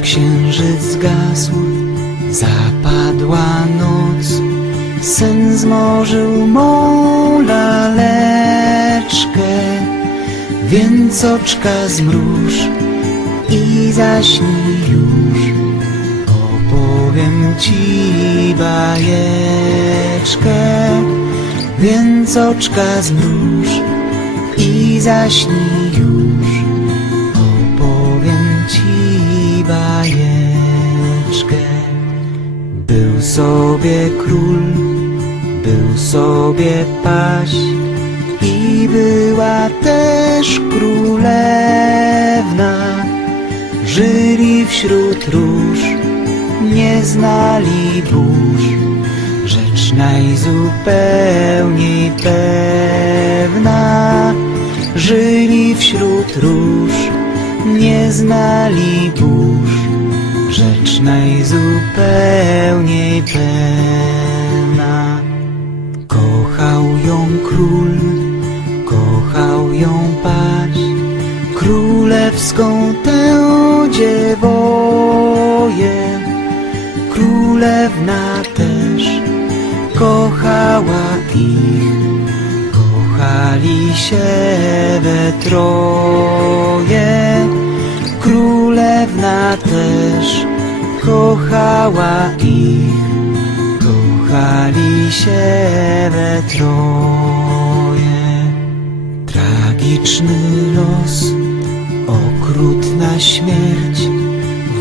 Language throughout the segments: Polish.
księżyc zgasł, zapadła noc, sen zmorzył mą laleczkę, więc oczka zmruż i zaśnij już. Opowiem ci bajeczkę, więc oczka zmruż i zaśnij już. Był sobie król, był sobie paś i była też królewna. Żyli wśród róż, nie znali burz, rzecz najzupełniej pewna. Żyli wśród róż, nie znali burz, rzecz najzupełniej pewna. Kochał ją król, kochał ją paś, królewską tę dziewoję. Królewna też kochała ich, kochali się we troje. Też kochała ich, kochali się we troje. Tragiczny los, okrutna śmierć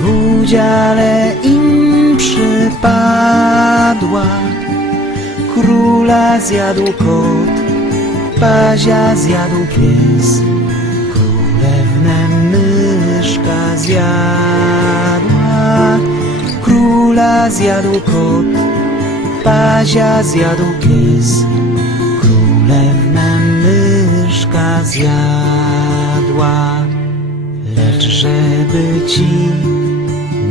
w udziale im przypadła. Króla zjadł kot, pazia zjadł pies, królewnę myszka zjadła. Zjadł kot, pazia zjadł pies, królewnę myszka zjadła. Lecz żeby ci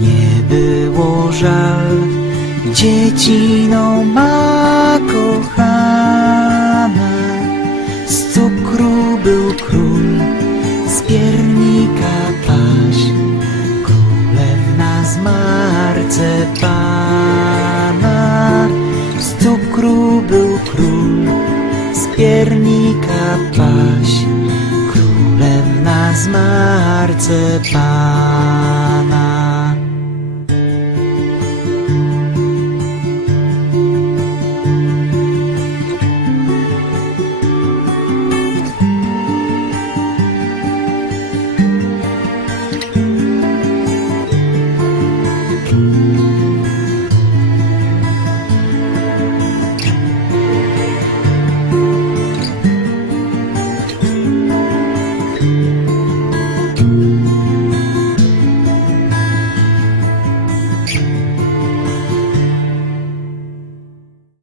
nie było żal, dziecino ma paś, królewna z marcepana.